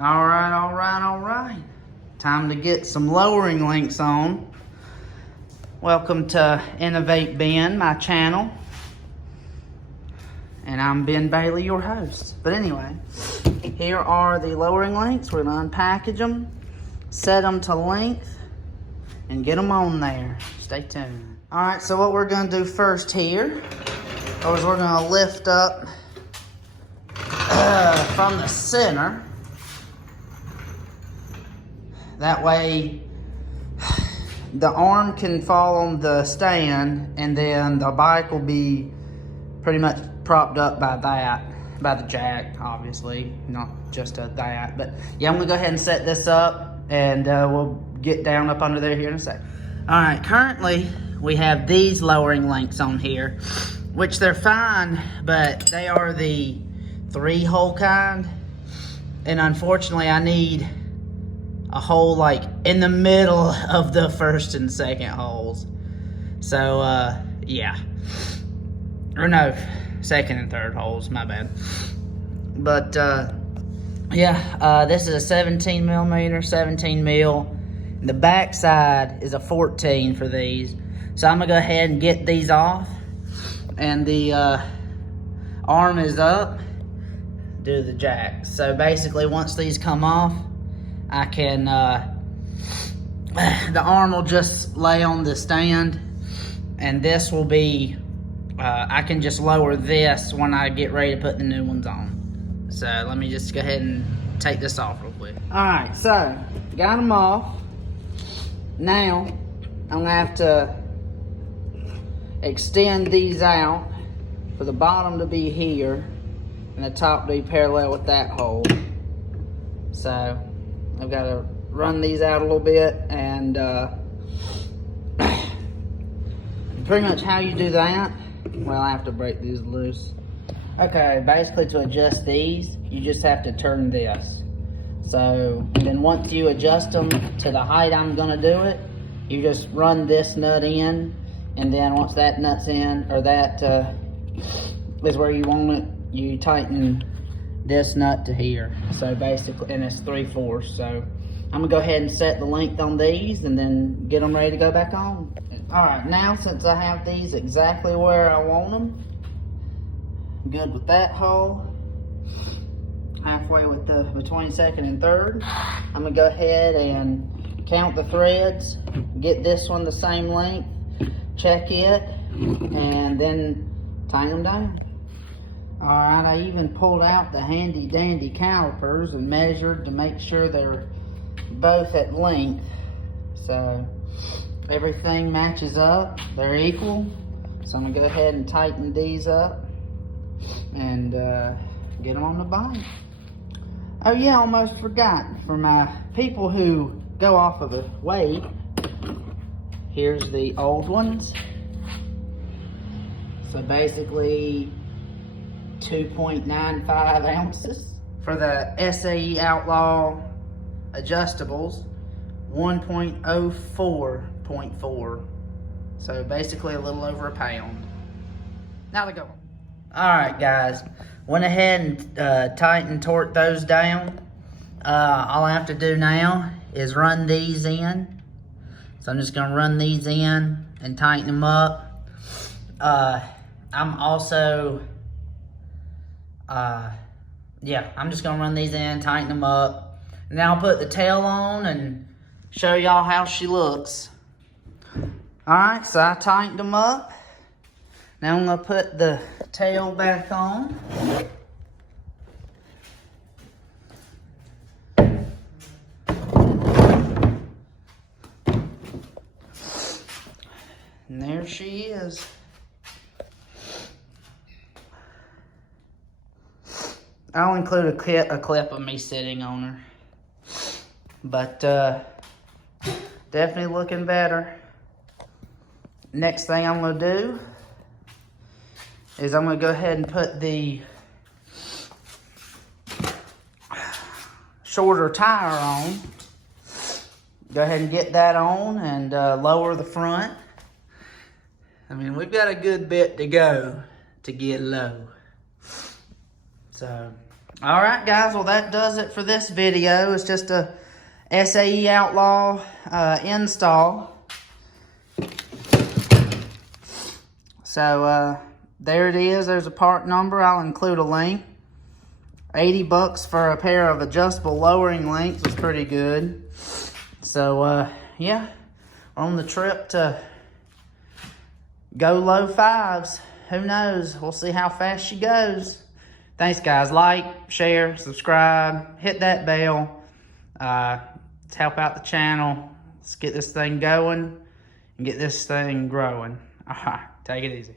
All right, all right, all right. Time to get some lowering links on. Welcome to Innovate Ben, my channel. And I'm Ben Bailey, your host. But anyway, here are the lowering links. We're gonna unpackage them, set them to length, and get them on there. Stay tuned. All right, so what we're gonna do first here is we're gonna lift up from the center. That way the arm can fall on the stand and then the bike will be pretty much propped up by that, by the jack, obviously, not just that. But yeah, I'm gonna go ahead and set this up and we'll get down up under there here in a sec. All right, currently we have these lowering links on here, which they're fine, but they are the 3-hole kind. And unfortunately I need a hole like in the middle of the first and second holes. So yeah, or no, second and third holes, my bad. But yeah, this is a 17 millimeter, 17 mil. The back side is a 14 for these. So I'm gonna go ahead and get these off, and the arm is up, do the jack. So basically once these come off, I can, the arm will just lay on the stand, and this will be, I can just lower this when I get ready to put the new ones on. So let me just go ahead and take this off real quick. All right, so got them off. Now I'm gonna have to extend these out for the bottom to be here and the top to be parallel with that hole. So I've got to run these out a little bit, and pretty much how you do that, well, I have to break these loose. Okay, basically to adjust these, you just have to turn this. So, and then once you adjust them to the height I'm gonna do it, you just run this nut in, and then once that nut's in, or that is where you want it, you tighten this nut to here. So basically, and it's 3/4. So I'm gonna go ahead and set the length on these and then get them ready to go back on. All right, now since I have these exactly where I want them, good with that hole, halfway with the between second and third, I'm gonna go ahead and count the threads, get this one the same length, check it, and then tighten them down. All right, I even pulled out the handy dandy calipers and measured to make sure they're both at length. So everything matches up, they're equal. So I'm gonna go ahead and tighten these up and get them on the bike. Oh yeah, almost forgot. For my people who go off of a weight, here's the old ones. So basically 2.95 ounces. For the SAE Outlaw adjustables, 1.04.4. So basically a little over a pound. Now to go. Alright guys, went ahead and torqued those down. All I have to do now is run these in. So I'm just gonna run these in and tighten them up. I'm also I'm just gonna run these in, tighten them up, and then I'll put the tail on and show y'all how she looks. Alright, so I tightened them up. Now I'm gonna put the tail back on. And there she is. I'll include a clip of me sitting on her. But definitely looking better. Next thing I'm gonna do is I'm gonna go ahead and put the shorter tire on. Go ahead and get that on and lower the front. I mean, we've got a good bit to go to get low. So All right, guys. Well, that does it for this video. It's just a SAE Outlaw install. So there it is. There's a part number. I'll include a link. 80 bucks for a pair of adjustable lowering links is pretty good. So yeah, on the trip to go low fives. Who knows? We'll see how fast she goes. Thanks, guys. Like, share, subscribe, hit that bell. Let's help out the channel. Let's get this thing going and get this thing growing. All right, take it easy.